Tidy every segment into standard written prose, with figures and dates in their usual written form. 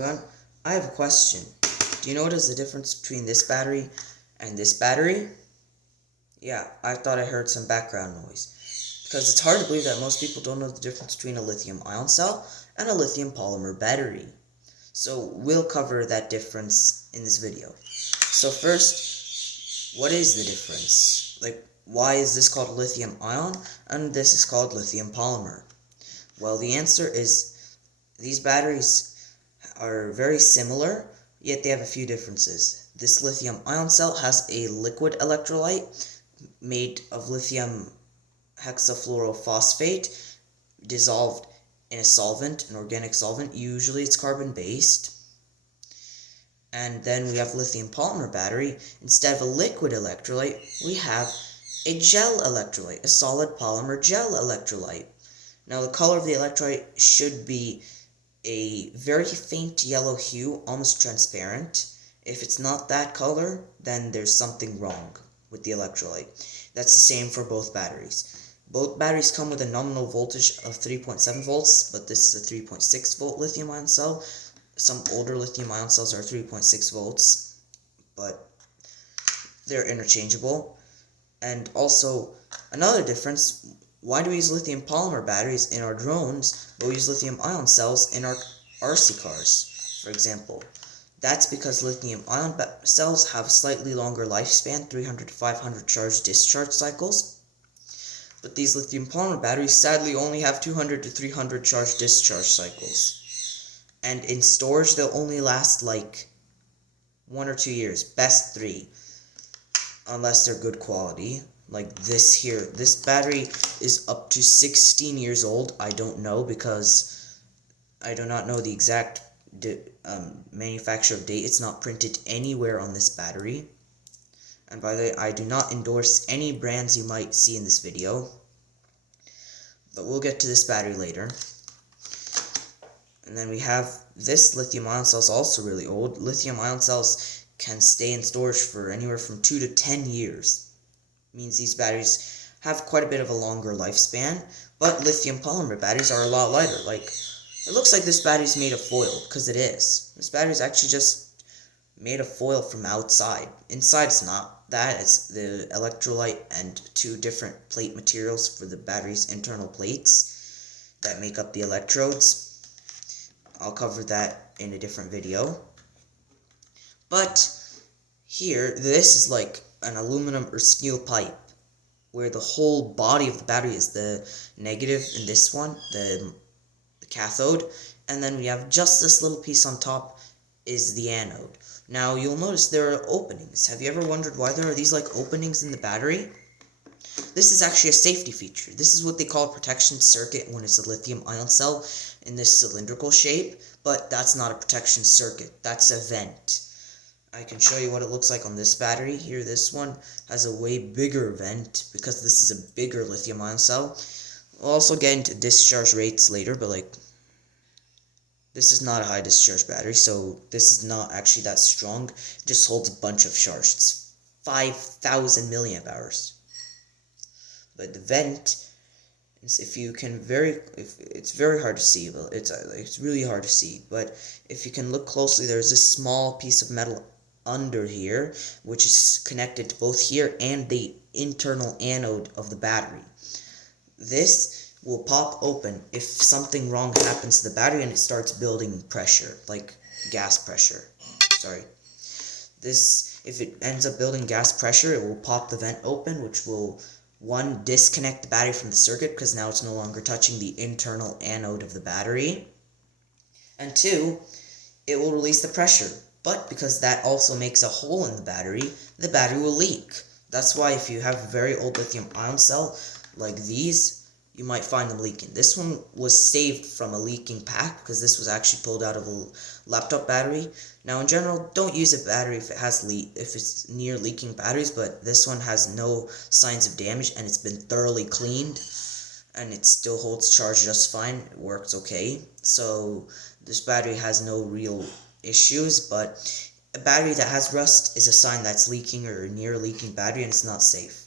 everyone, I have a question. Do you know what is the difference between this battery and this battery? Yeah, I thought I heard some background noise. Because it's hard to believe that most people don't know the difference between a lithium-ion cell and a lithium polymer battery. So we'll cover that difference in this video. So first, what is the difference? Why is this called lithium-ion and this is called lithium polymer? Well, the answer is these batteries are very similar, yet they have a few differences. This lithium-ion cell has a liquid electrolyte made of lithium hexafluorophosphate dissolved in a solvent, an organic solvent. Usually it's carbon-based. And then we have lithium polymer battery. Instead of a liquid electrolyte, we have a gel electrolyte, a solid polymer gel electrolyte. Now the color of the electrolyte should be a very faint yellow hue, almost transparent. If it's not that color, then there's something wrong with the electrolyte. That's the same for both batteries. Both batteries come with a nominal voltage of 3.7 volts, but this is a 3.6 volt lithium-ion cell. Some older lithium-ion cells are 3.6 volts, but they're interchangeable. And also, another difference, why do we use lithium polymer batteries in our drones, but we use lithium-ion cells in our RC cars, for example? That's because lithium-ion cells have a slightly longer lifespan, 300 to 500 charge-discharge cycles. But these lithium polymer batteries sadly only have 200 to 300 charge-discharge cycles. And in storage, they'll only last like 1 or 2 years, best 3. Unless they're good quality. Like this here. This battery is up to 16 years old. I don't know because I do not know the exact manufacturer date. It's not printed anywhere on this battery. And by the way, I do not endorse any brands you might see in this video. But we'll get to this battery later. And then we have this lithium-ion cell is also really old. Lithium-ion cells can stay in storage for anywhere from 2 to 10 years. It means these batteries have quite a bit of a longer lifespan. But lithium polymer batteries are a lot lighter. It looks like this battery is made of foil, because it is. This battery is actually just made of foil from outside. Inside it's not that. It's the electrolyte and 2 different plate materials for the battery's internal plates that make up the electrodes. I'll cover that in a different video. But here, this is like an aluminum or steel pipe, where the whole body of the battery is the negative in this one, the cathode, and then we have just this little piece on top is the anode. Now, you'll notice there are openings. Have you ever wondered why there are these openings in the battery? This is actually a safety feature. This is what they call a protection circuit when it's a lithium-ion cell in this cylindrical shape, but that's not a protection circuit. That's a vent. I can show you what it looks like on this battery. Here, this one has a way bigger vent because this is a bigger lithium-ion cell. We'll also get into discharge rates later, but this is not a high discharge battery, so this is not actually that strong. It just holds a bunch of charge. It's 5,000 milliamp hours. But the vent, it's very hard to see. But it's really hard to see. But if you can look closely, there's this small piece of metal under here, which is connected to both here and the internal anode of the battery. This will pop open if something wrong happens to the battery and it starts building pressure, like gas pressure. If it ends up building gas pressure, it will pop the vent open, which will, 1, disconnect the battery from the circuit because now it's no longer touching the internal anode of the battery, and 2, it will release the pressure. But because that also makes a hole in the battery will leak. That's why if you have a very old lithium-ion cell like these, you might find them leaking. This one was saved from a leaking pack because this was actually pulled out of a laptop battery. Now, in general, don't use a battery if it's near leaking batteries, but this one has no signs of damage and it's been thoroughly cleaned and it still holds charge just fine. It works okay. So this battery has no real issues, but a battery that has rust is a sign that's leaking or near a leaking battery and it's not safe.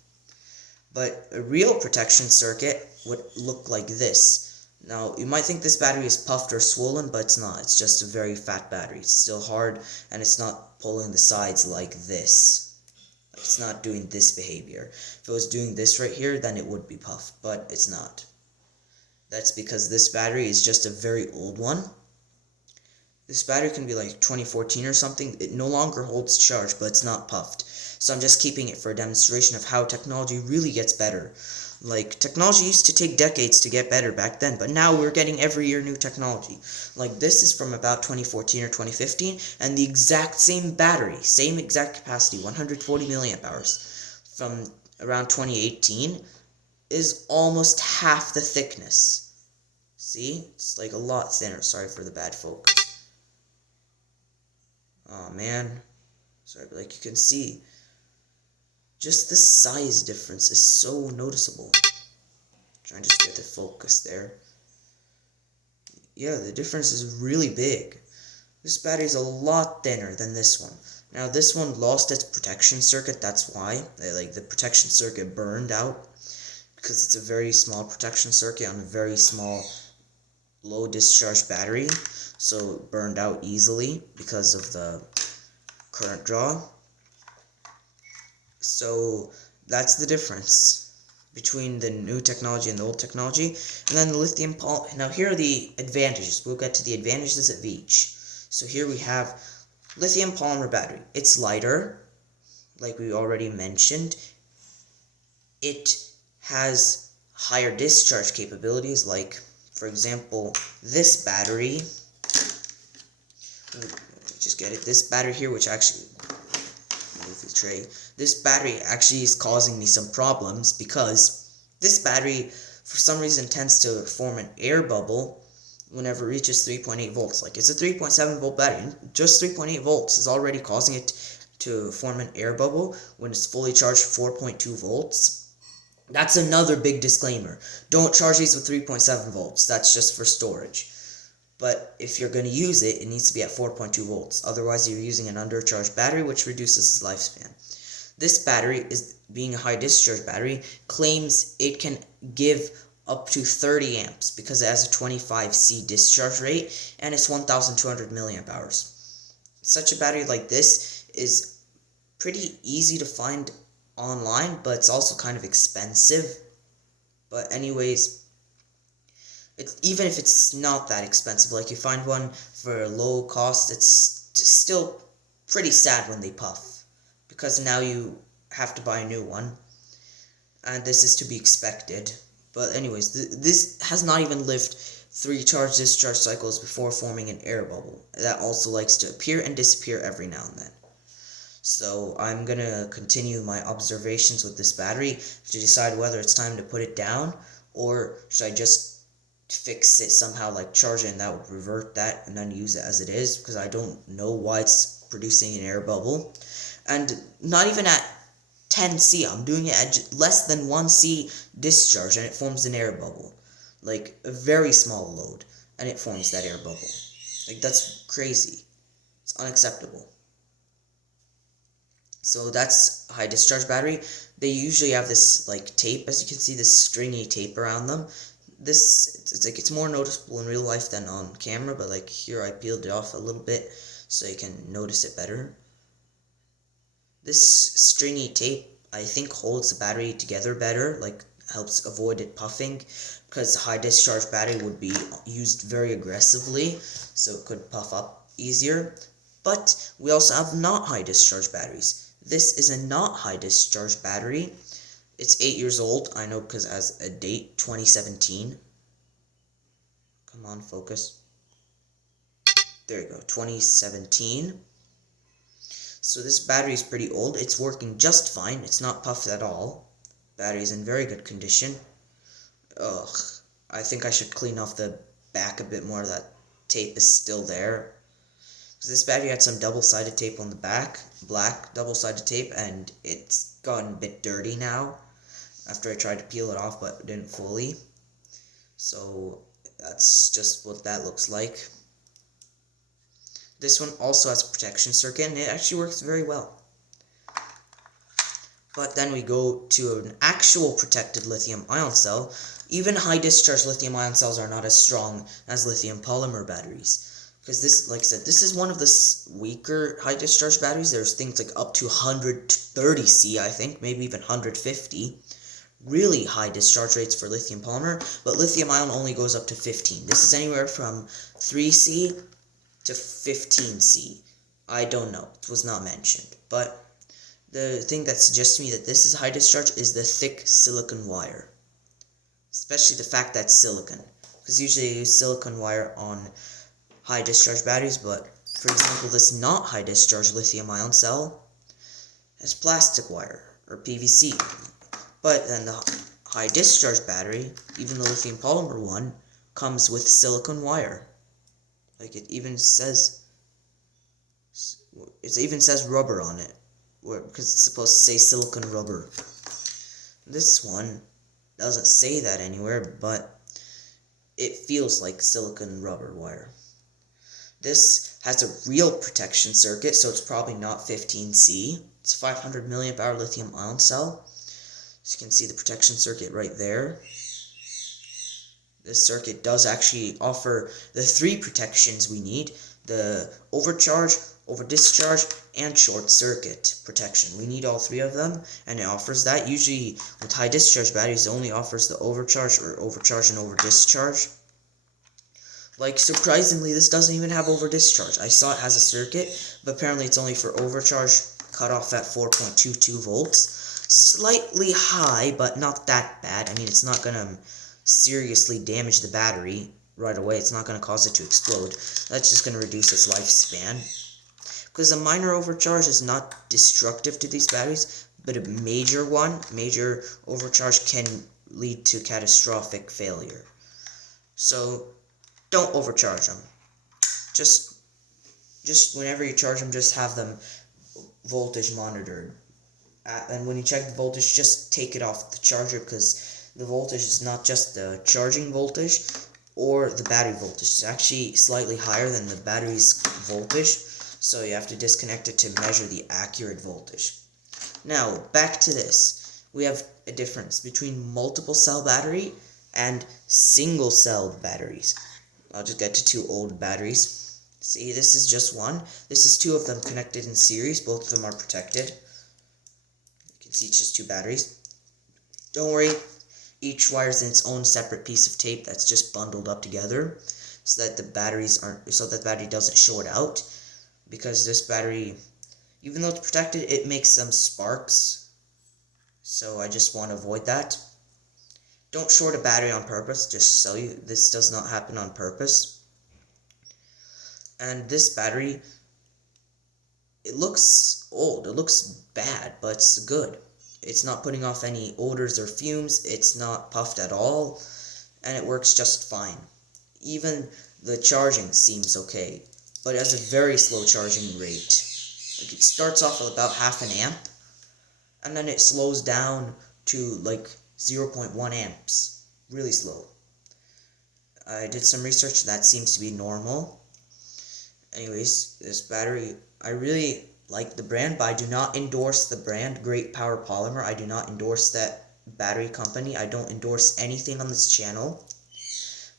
But a real protection circuit would look like this. Now, you might think this battery is puffed or swollen, but it's not. It's just a very fat battery. It's still hard, and it's not pulling the sides like this. It's not doing this behavior. If it was doing this right here, then it would be puffed, but it's not. That's because this battery is just a very old one. This battery can be like 2014 or something. It no longer holds charge, but it's not puffed. So I'm just keeping it for a demonstration of how technology really gets better. Like, technology used to take decades to get better back then, but now we're getting every year new technology. Like, this is from about 2014 or 2015, and the exact same battery, same exact capacity, 140 milliamp hours, from around 2018, is almost half the thickness. See? It's like a lot thinner. Sorry for the bad focus. Oh man, sorry, but like you can see, just the size difference is so noticeable. Trying to just get the focus there. Yeah, the difference is really big. This battery is a lot thinner than this one. Now this one lost its protection circuit, that's why. The protection circuit burned out, because it's a very small protection circuit on a very small low discharge battery. So it burned out easily because of the current draw. So that's the difference between the new technology and the old technology. And then the lithium polymer. Now here are the advantages. We'll get to the advantages of each. So here we have lithium polymer battery. It's lighter, like we already mentioned. It has higher discharge capabilities, like, for example, this battery. Just get it. This battery here, which actually, move the tray. This battery actually is causing me some problems because this battery, for some reason, tends to form an air bubble whenever it reaches 3.8 volts. Like, it's a 3.7 volt battery. Just 3.8 volts is already causing it to form an air bubble when it's fully charged 4.2 volts. That's another big disclaimer. Don't charge these with 3.7 volts. That's just for storage. But if you're going to use it, it needs to be at 4.2 volts. Otherwise, you're using an undercharged battery, which reduces its lifespan. This battery, being a high discharge battery, claims it can give up to 30 amps because it has a 25C discharge rate and it's 1,200 milliamp hours. Such a battery like this is pretty easy to find online, but it's also kind of expensive. But anyways, even if it's not that expensive, like you find one for low cost, it's still pretty sad when they puff, because now you have to buy a new one, and this is to be expected. But anyways, this has not even lived 3 charge-discharge cycles before forming an air bubble. That also likes to appear and disappear every now and then. So I'm gonna continue my observations with this battery to decide whether it's time to put it down, or should I just fix it somehow, like charge it and that would revert that and then use it as it is, because I don't know why it's producing an air bubble. And not even at 10C, I'm doing it at less than 1C discharge and it forms an air bubble. Like a very small load and it forms that air bubble. Like, that's crazy. It's unacceptable. So that's a high discharge battery. They usually have this like tape, as you can see, this stringy tape around them. It's more noticeable in real life than on camera, but like here I peeled it off a little bit so you can notice it better. This stringy tape, I think, holds the battery together better, like helps avoid it puffing, because high discharge battery would be used very aggressively, so it could puff up easier. But we also have not high discharge batteries. This is a not high discharge battery. It's 8 years old, I know, because it has a date, 2017. Come on, focus. There you go, 2017. So this battery is pretty old. It's working just fine. It's not puffed at all. Battery is in very good condition. Ugh, I think I should clean off the back a bit more. That tape is still there. So this battery had some double-sided tape on the back, black double-sided tape, and it's gotten a bit dirty now after I tried to peel it off, but didn't fully. So that's just what that looks like. This one also has a protection circuit, and it actually works very well. But then we go to an actual protected lithium-ion cell. Even high-discharge lithium-ion cells are not as strong as lithium polymer batteries. Because this, like I said, this is one of the weaker high-discharge batteries. There's things like up to 130 C, I think, maybe even 150. Really high discharge rates for lithium polymer, but lithium-ion only goes up to 15. This is anywhere from 3C to 15C. I don't know. It was not mentioned. But the thing that suggests to me that this is high discharge is the thick silicon wire. Especially the fact that it's silicon. Because usually you use silicon wire on high discharge batteries, but for example, this not high discharge lithium-ion cell has plastic wire, or PVC. But then the high discharge battery, even the lithium polymer one, comes with silicon wire. Like it even says rubber on it, because it's supposed to say silicon rubber. This one doesn't say that anywhere, but it feels like silicon rubber wire. This has a real protection circuit, so it's probably not 15C. It's a 500 milliamp hour lithium ion cell. So you can see the protection circuit right there. This circuit does actually offer the 3 protections we need: the overcharge, over-discharge, and short circuit protection. We need all 3 of them, and it offers that. Usually with high discharge batteries, it only offers the overcharge and over-discharge. Like, surprisingly, this doesn't even have over-discharge. I saw it has a circuit, but apparently it's only for overcharge, cut off at 4.22 volts. Slightly high, but not that bad. I mean, it's not going to seriously damage the battery right away. It's not going to cause it to explode. That's just going to reduce its lifespan. Because a minor overcharge is not destructive to these batteries, but a major overcharge can lead to catastrophic failure. So don't overcharge them. Just whenever you charge them, just have them voltage monitored. And when you check the voltage, just take it off the charger, because the voltage is not just the charging voltage or the battery voltage. It's actually slightly higher than the battery's voltage, so you have to disconnect it to measure the accurate voltage. Now, back to this. We have a difference between multiple cell battery and single cell batteries. I'll just get to 2 old batteries. See, this is just one. This is 2 of them connected in series. Both of them are protected. You can see it's just 2 batteries. Don't worry, each wire is in its own separate piece of tape that's just bundled up together, so that the battery doesn't short out. Because this battery, even though it's protected, it makes some sparks. So I just want to avoid that. Don't short a battery on purpose, just so this does not happen on purpose. And this battery, it looks old, it looks bad, but it's good. It's not putting off any odors or fumes, it's not puffed at all, and it works just fine. Even the charging seems okay, but it has a very slow charging rate. Like, it starts off at about half an amp, and then it slows down to like 0.1 amps. Really slow. I did some research, that seems to be normal. Anyways, this battery, I really like the brand, but I do not endorse the brand Great Power Polymer. I do not endorse that battery company. I don't endorse anything on this channel.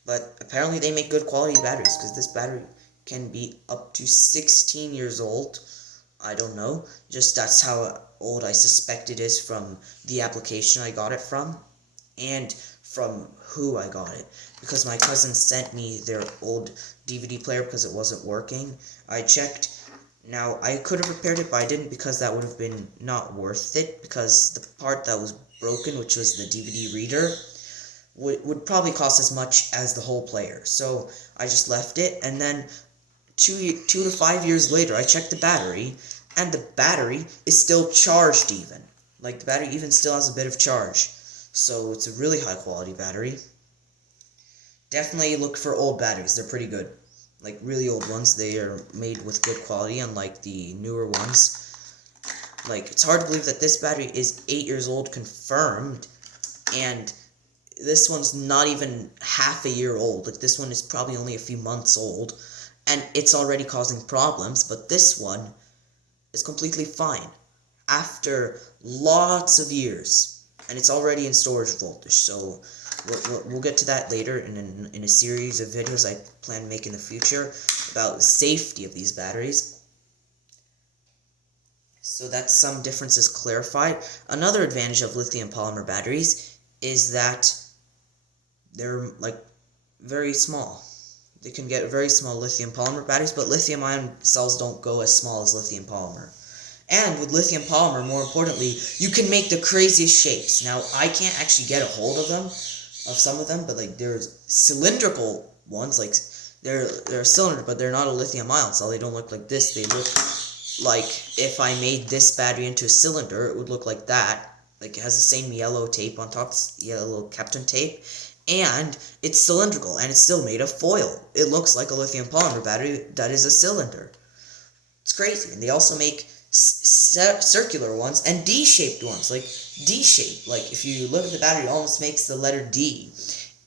But apparently they make good quality batteries, because this battery can be up to 16 years old. I don't know. Just that's how old I suspect it is from the application I got it from, and from who I got it. Because my cousin sent me their old DVD player because it wasn't working. I checked. Now, I could have repaired it, but I didn't, because that would have been not worth it, because the part that was broken, which was the DVD reader, would probably cost as much as the whole player. So I just left it, and then 2 to 5 years later, I checked the battery, and the battery is still charged even. Like, the battery even still has a bit of charge. So it's a really high quality battery. Definitely look for old batteries, they're pretty good. Like, really old ones, they are made with good quality, unlike the newer ones. Like, it's hard to believe that this battery is 8 years old confirmed, and this one's not even half a year old. Like, this one is probably only a few months old, and it's already causing problems, but this one is completely fine after lots of years, and it's already in storage voltage. So We'll get to that later in a series of videos I plan to make in the future about the safety of these batteries. So that's some differences clarified. Another advantage of lithium polymer batteries is that they're like very small. They can get very small lithium polymer batteries, but lithium ion cells don't go as small as lithium polymer. And with lithium polymer, more importantly, you can make the craziest shapes. Now, I can't actually get a hold of them, of some of them, but like there's cylindrical ones, like they're a cylinder, but they're not a lithium ion cell. They don't look like this. They look like if I made this battery into a cylinder, it would look like that. Like it has the same yellow tape on top, yellow Kapton tape, and it's cylindrical, and it's still made of foil. It looks like a lithium polymer battery that is a cylinder. It's crazy. And they also make circular ones and D-shaped ones, like D-shaped. Like if you look at the battery, it almost makes the letter D.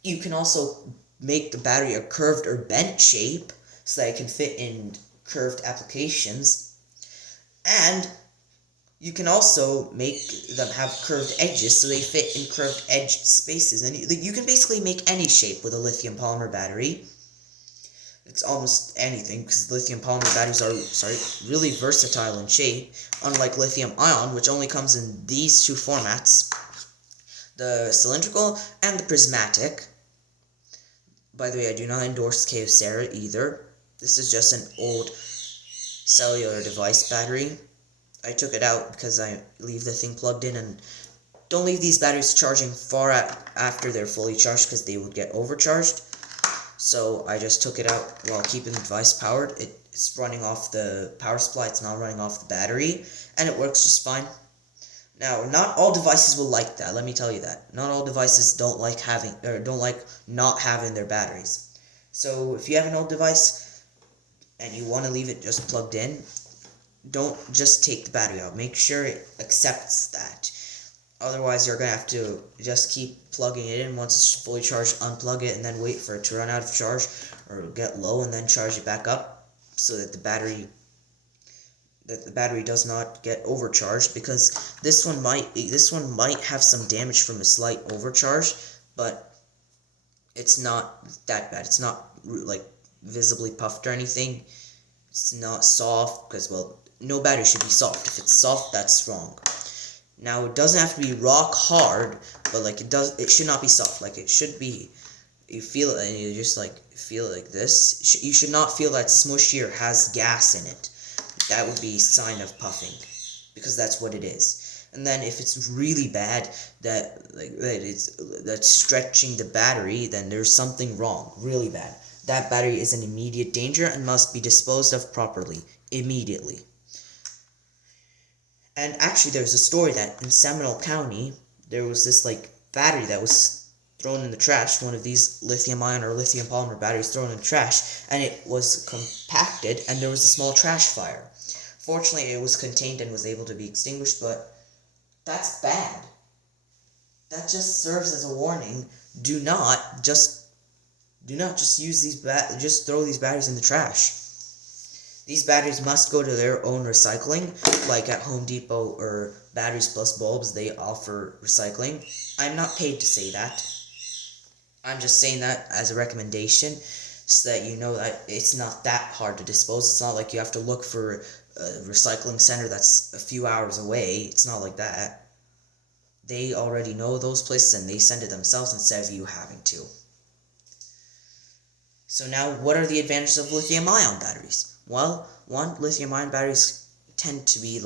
You can also make the battery a curved or bent shape so that it can fit in curved applications. And you can also make them have curved edges so they fit in curved edged spaces. And you can basically make any shape with a lithium polymer battery. It's almost anything, because lithium polymer batteries are really versatile in shape, unlike lithium ion, which only comes in these two formats, the cylindrical and the prismatic. By the way, I do not endorse Kyocera either. This is just an old cellular device battery. I took it out because I leave the thing plugged in, and don't leave these batteries charging far after they're fully charged because they would get overcharged. So I just took it out while keeping the device powered. It's running off the power supply, it's not running off the battery, and it works just fine. Now, not all devices will like that, let me tell you that. Not all devices don't like not having their batteries. So if you have an old device and you want to leave it just plugged in, don't just take the battery out. Make sure it accepts that. Otherwise, you're going to have to just keep plugging it in. Once it's fully charged, unplug it, and then wait for it to run out of charge or get low, and then charge it back up so that the battery does not get overcharged, because this one might have some damage from a slight overcharge, but it's not that bad. It's not like visibly puffed or anything. It's not soft, because, well, no battery should be soft. If it's soft, that's wrong. Now, it doesn't have to be rock hard, but like it should not be soft. Like it should be, you feel it and you just like feel it like this. You should not feel that smushy or has gas in it. That would be a sign of puffing, because that's what it is. And then if it's really bad, that's stretching the battery, then there's something wrong, really bad. That battery is in immediate danger and must be disposed of properly, immediately. And actually, there's a story that in Seminole County, there was this like battery that was thrown in the trash, one of these lithium-ion or lithium polymer batteries thrown in the trash, and it was compacted, and there was a small trash fire. Fortunately, it was contained and was able to be extinguished, but that's bad. That just serves as a warning. Do not just use these just throw these batteries in the trash. These batteries must go to their own recycling, like at Home Depot or Batteries Plus Bulbs, they offer recycling. I'm not paid to say that. I'm just saying that as a recommendation, so that you know that it's not that hard to dispose. It's not like you have to look for a recycling center that's a few hours away. It's not like that. They already know those places, and they send it themselves instead of you having to. So now, what are the advantages of lithium-ion batteries? Well, one, lithium-ion batteries tend to be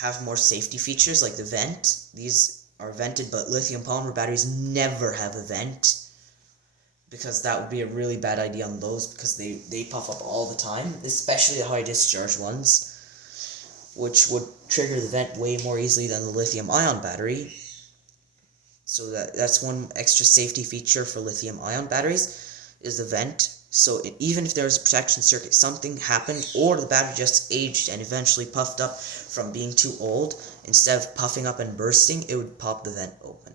have more safety features, like the vent. These are vented, but lithium polymer batteries never have a vent, because that would be a really bad idea on those, because they puff up all the time, especially the high discharge ones, which would trigger the vent way more easily than the lithium-ion battery. So that's one extra safety feature for lithium-ion batteries, is the vent. So even if there's a protection circuit, something happened, or the battery just aged and eventually puffed up from being too old, instead of puffing up and bursting, it would pop the vent open.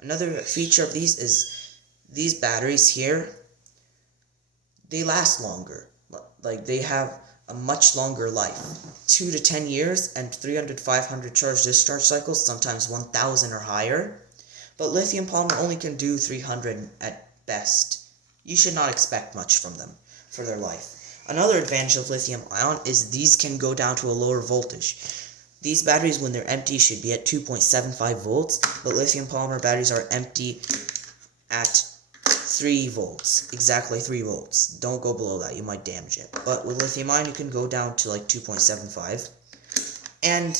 Another feature of these is these batteries here, they last longer. Like, they have a much longer life. 2 to 10 years and 300 to 500 charge-discharge cycles, sometimes 1,000 or higher. but lithium polymer only can do 300 at best. You should not expect much from them for their life. Another advantage of lithium ion is these can go down to a lower voltage. These batteries, when they're empty, should be at 2.75 volts, but lithium polymer batteries are empty at 3 volts, exactly 3 volts. Don't go below that, you might damage it. But with lithium ion, you can go down to like 2.75. And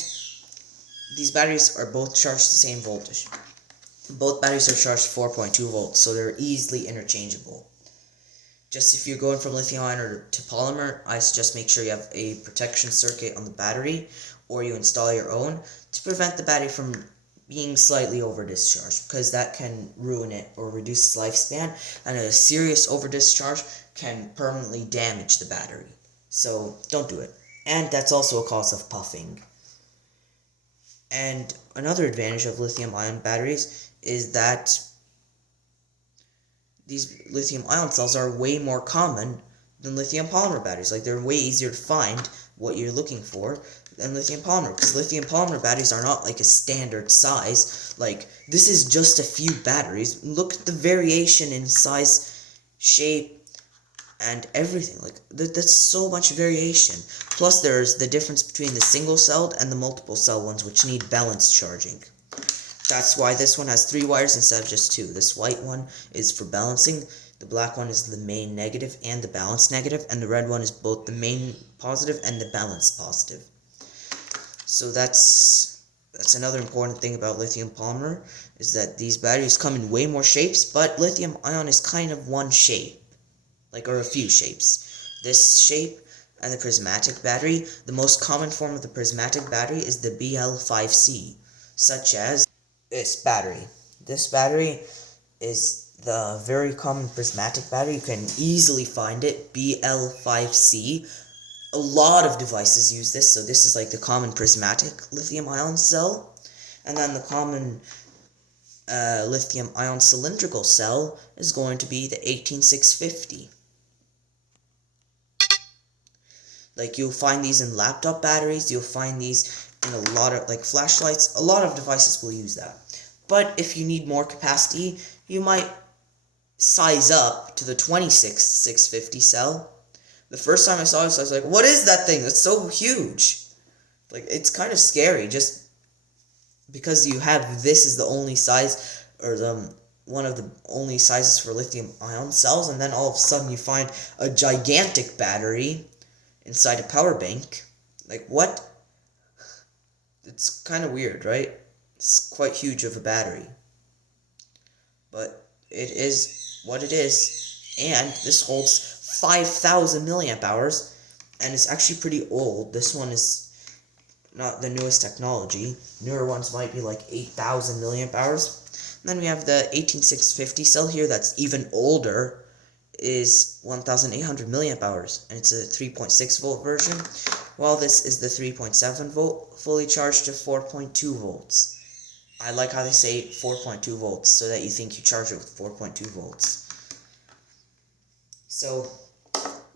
these batteries are both charged the same voltage. Both batteries are charged 4.2 volts, so they're easily interchangeable. Just if you're going from lithium ion to polymer, I suggest make sure you have a protection circuit on the battery, or you install your own, to prevent the battery from being slightly over discharged, because that can ruin it or reduce its lifespan, and a serious over discharge can permanently damage the battery. So don't do it. And that's also a cause of puffing. And another advantage of lithium ion batteries is that these lithium ion cells are way more common than lithium polymer batteries. Like, they're way easier to find what you're looking for than lithium polymer, because lithium polymer batteries are not like a standard size. Like, this is just a few batteries. Look at the variation in size, shape, and everything. Like, that's so much variation. Plus, there's the difference between the single-celled and the multiple-cell ones, which need balance charging. That's why this one has 3 wires instead of just 2. This white one is for balancing, the black one is the main negative and the balance negative, and the red one is both the main positive and the balance positive. So that's another important thing about lithium polymer, is that these batteries come in way more shapes, but lithium ion is kind of one shape, like, or a few shapes. This shape and the prismatic battery, the most common form of the prismatic battery is the BL5C, such as this battery. This battery is the very common prismatic battery. You can easily find it, BL5C. A lot of devices use this, so this is like the common prismatic lithium-ion cell. And then the common lithium-ion cylindrical cell is going to be the 18650. Like, you'll find these in laptop batteries, you'll find these in a lot of, like, flashlights. A lot of devices will use that. But if you need more capacity, you might size up to the 26650 cell. The first time I saw this, I was like, what is that thing? That's so huge. Like, it's kind of scary, just because you have this is the only size, or one of the only sizes for lithium-ion cells, and then all of a sudden you find a gigantic battery inside a power bank. Like, what? It's kind of weird, right? It's quite huge of a battery. But it is what it is. And this holds 5,000 milliamp hours. And it's actually pretty old. This one is not the newest technology. Newer ones might be like 8,000 milliamp hours. And then we have the 18650 cell here that's even older, is 1,800 milliamp hours, and it's a 3.6 volt version, while this is the 3.7 volt, fully charged to 4.2 volts. I like how they say 4.2 volts, so that you think you charge it with 4.2 volts. So,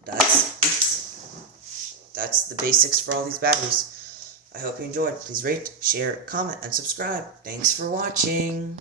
that's the basics for all these batteries. I hope you enjoyed. Please rate, share, comment, and subscribe. Thanks for watching!